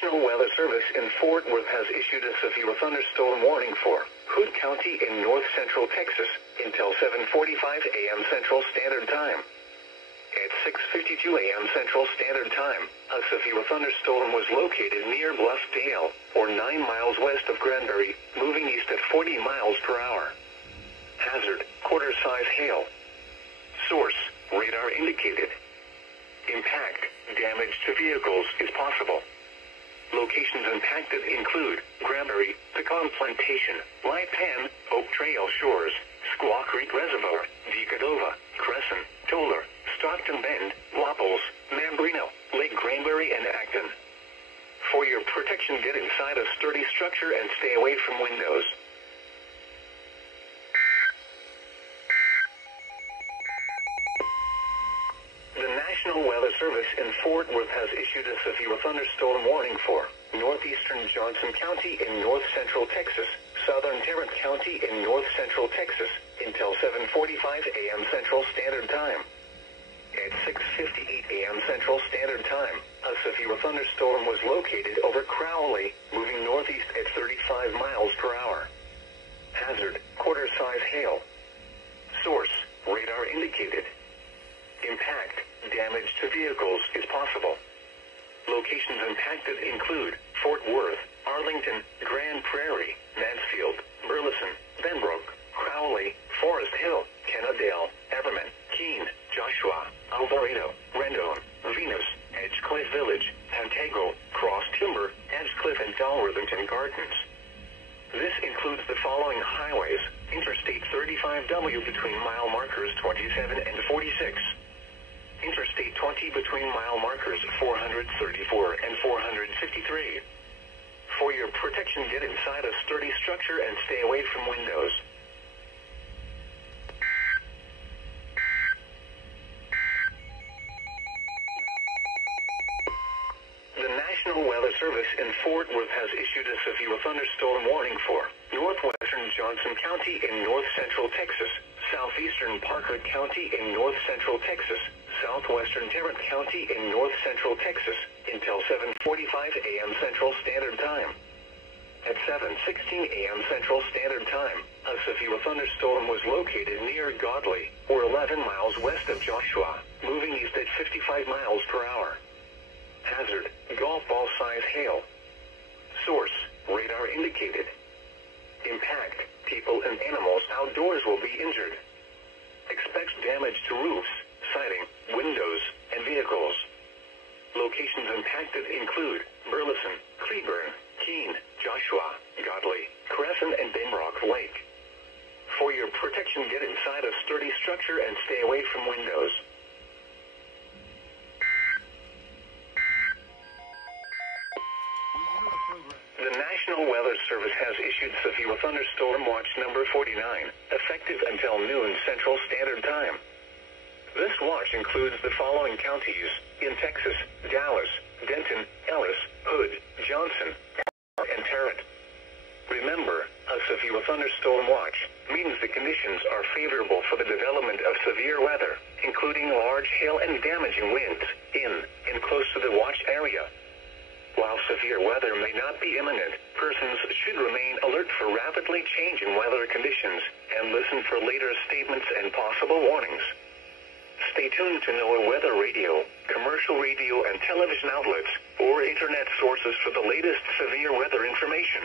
National Weather Service in Fort Worth has issued a severe thunderstorm warning for Hood County in north central Texas until 7:45 a.m. Central Standard Time. At 6:52 a.m. Central Standard Time, a severe thunderstorm was located near Bluffdale, or 9 miles west of Granbury, moving east at 40 miles per hour. Hazard, quarter-size hail. Source, radar indicated. Impact, damage to vehicles is possible. Locations impacted include Granbury, Pecan Plantation, Light Pan, Oak Trail Shores, Squaw Creek Reservoir, Decadova, Crescent, Toller, Stockton Bend, Waples, Mambrino, Lake Granbury, and Acton. For your protection, get inside a sturdy structure and stay away from windows. The National Weather Service in Fort Worth has issued a severe thunderstorm warning for northeastern Johnson County in north central Texas, southern Tarrant County in north central Texas, until 7:45 a.m. Central Standard Time. At 6:58 a.m. Central Standard Time, a severe thunderstorm was located over Crowley, moving northeast at 35 miles per hour. Hazard, quarter-size hail. Source, radar indicated. Impact, damage to vehicles is possible. Locations impacted include Fort Worth, Arlington, Grand Prairie, Mansfield, Burleson, Benbrook, Crowley, Forest Hill, Kennedale, Everman, Keene, Joshua, Alvarado, Rendon, Venus, Edgecliff Village, Pantego, Cross Timber, Edgecliff, and Dalworthington Gardens. This includes the following highways: Interstate 35W between mile markers 27 and 46. Interstate 20 between mile markers 434 and 453. For your protection, get inside a sturdy structure and stay away from windows. The National Weather Service in Fort Worth has issued a severe thunderstorm warning for northwestern Johnson County in north central Texas, southeastern Parker County in north central Texas, southwestern Tarrant County in north central Texas, until 7:45 a.m. Central Standard Time. At 7:16 a.m. Central Standard Time, a severe thunderstorm was located near Godley, or 11 miles west of Joshua, moving east at 55 miles per hour. Hazard, golf ball size hail. Source, radar indicated. Impact, people and animals outdoors will be injured. Expect damage to roofs, siding, windows, and vehicles. Locations impacted include Burleson, Cleburne, Keene, Joshua, Godley, Crescent, and Benbrook Lake. For your protection, get inside a sturdy structure and stay away from windows. The National Weather Service has issued severe thunderstorm watch number 49, effective until noon Central Standard Time. This watch includes the following counties in Texas: Dallas, Denton, Ellis, Hood, Johnson, and Tarrant. Remember, a severe thunderstorm watch means the conditions are favorable for the development of severe weather, including large hail and damaging winds in and close to the watch area. While severe weather may not be imminent, persons should remain alert for rapidly changing weather conditions and listen for later statements and possible warnings. Stay tuned to NOAA weather radio, commercial radio and television outlets, or internet sources for the latest severe weather information.